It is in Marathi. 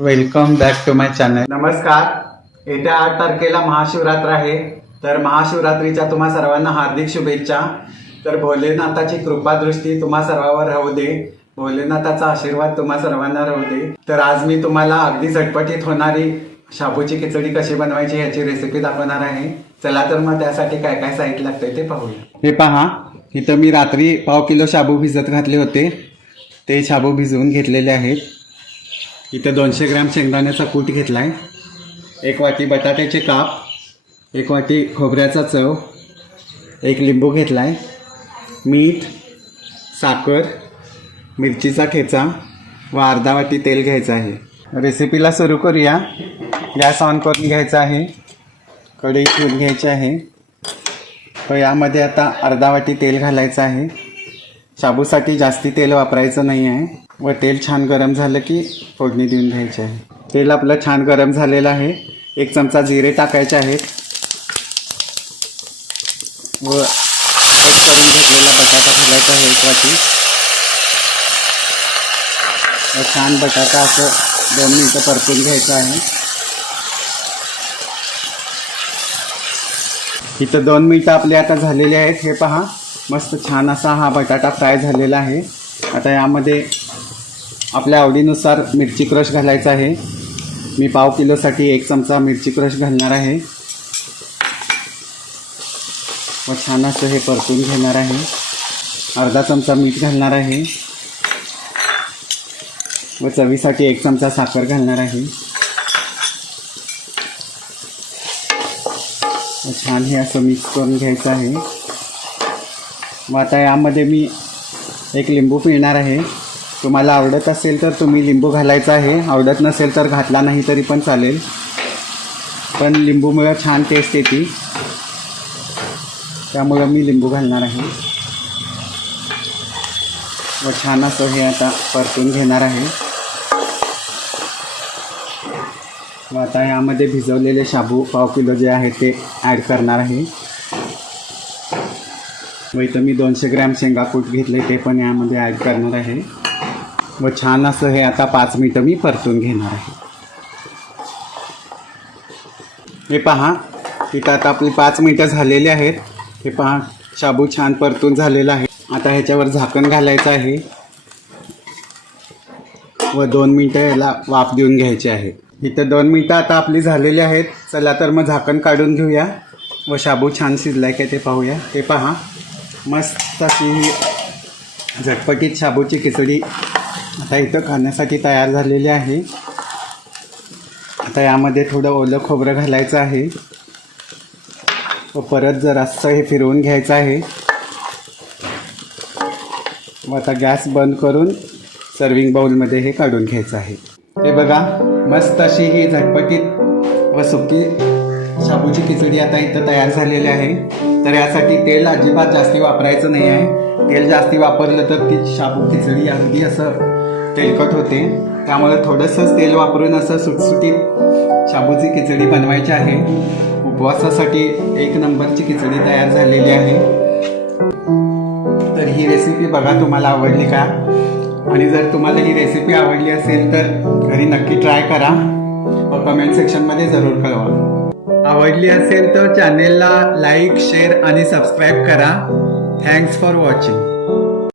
Welcome back to my channel. नमस्कार. येत्या 8 तारखेला महाशिवरात्र आहे. तर महाशिवरात्रीच्या तुम्हा सर्वांना हार्दिक शुभेच्छा. तर भोलेनाथाची कृपादृष्टी तुम्हा सर्वांवर राहू दे. भोलेनाथाचा आशीर्वाद तुम्हा सर्वांना राहू दे. तर आज मी तुम्हाला अगदी झटपटीत होणारी शाबूची खिचडी कशी बनवायची याची रेसिपी दाखवणार आहे. चला तर मग त्यासाठी काय काय साहित्य लागतंय ते पाहूया. हे पहा, इथं मी रात्री पाव किलो शाबू भिजत घातले होते. ते शाबू भिजवून घेतलेले आहेत. इथं 200 ग्रॅम शेंगदाण्याचा कूट घेतला आहे. 1 वाटी बटाट्याचे काप, 1 वाटी खोबऱ्याचा चव, 1 लिंबू घेतला आहे, मीठ, साखर, मिरचीचा ठेचा व अर्धा वाटी तेल घ्यायचं आहे. रेसिपीला सुरू करूया. गॅस ऑन करून घ्यायचा आहे. कढई ठेवून घ्यायची आहे. व यामध्ये आता अर्धा वाटी तेल घालायचं आहे. शाबूसाठी जास्ती तेल वापरायचं नाही आहे. व तेल छान गरम झालं की फोडणी देऊन घ्यायची आहे. तेल आपलं छान गरम झालेलं आहे. 1 चमचा जिरे टाकायचे आहेत व कट करून घेतलेला बटाटा घालायचा आहे 1 वाटी. व छान बटाटा असं 2 मिनटं परतून घ्यायचं आहे. इथं 2 मिनटं आपले आता झालेले आहेत. हे पहा, मस्त छान असा हा बटाटा फ्राय झालेला आहे. आता यामध्ये आपल्या आवडीनुसार मिरची क्रश घालायचा आहे. मी पाव किलोसाठी 1 चमचा मिरची क्रश घालणार आहे व छान असं हे परतून घेणार आहे. अर्धा चमचा मीठ घालणार आहे व चवीसाठी 1 चमचा साखर घालणार आहे व छान हे असं मिक्स करून घ्यायचं आहे. व आता यामध्ये मी 1 लिंबू पिळणार आहे. तुम्हाला आवडत असेल तर तुम्ही लिंबू घालायचा आहे. आवडत नसेल तर घातला नाही तरी पण चालेल, पण लिंबूमुळे छान टेस्ट येते, त्यामुळं मी लिंबू घालणार आहे. व छान असं हे आता परतून घेणार आहे. व आता यामध्ये भिजवलेले शाबू पाव किलो जे आहे ते ॲड करणार आहे. व इथं मी 200 ग्रॅम शेंगाकूट घेतले ते पण यामध्ये ॲड करणार आहे. व छान असं हे आता 5 मिनटं मी परतून घेणार आहे. हे पहा, इथं आता आपली 5 मिनटं झालेली आहेत. हे पहा, शाबू छान परतून झालेला आहे. आता ह्याच्यावर झाकण घालायचं आहे व 2 मिनटं याला वाफ देऊन घ्यायची आहे. इथं 2 मिनटं आता आपली झालेली आहेत. चला तर मग झाकण काढून घेऊया व शाबू छान शिजलाय का ते पाहूया. हे पहा, मस्त अशी झटपटीत शाबूची खिचडी आता इथं खाण्यासाठी तयार झालेली आहे. आता यामध्ये थोडं ओलं खोबरं घालायचं आहे व परत जरासं हे फिरवून घ्यायचं आहे. व आता गॅस बंद करून सर्विंग बाउलमध्ये हे काढून घ्यायचं आहे. हे बघा, मस्त अशी ही झटपटीत व सुकी शाबूची खिचडी आता इथं तयार झालेली आहे. तर यासाठी तेल अजिबात जास्ती वापरायचं नाही आहे. तेल जास्ती वापरलं तर ती शाबू खिचडी अगदी असं तेलकट होते. त्यामुळे थोडंसंच तेल वापरून असं सुटसुटीत शाबूची खिचडी बनवायची आहे. उपवासासाठी 1 नंबरची खिचडी तयार झालेली आहे. तर ही रेसिपी बघा, तुम्हाला आवडली का? आणि जर तुम्हाला ही रेसिपी आवडली असेल तर घरी नक्की ट्राय करा व कमेंट सेक्शनमध्ये जरूर कळवा. आवडली असेल तर चॅनेलला लाईक, शेअर आणि सबस्क्राईब करा. Thanks for watching.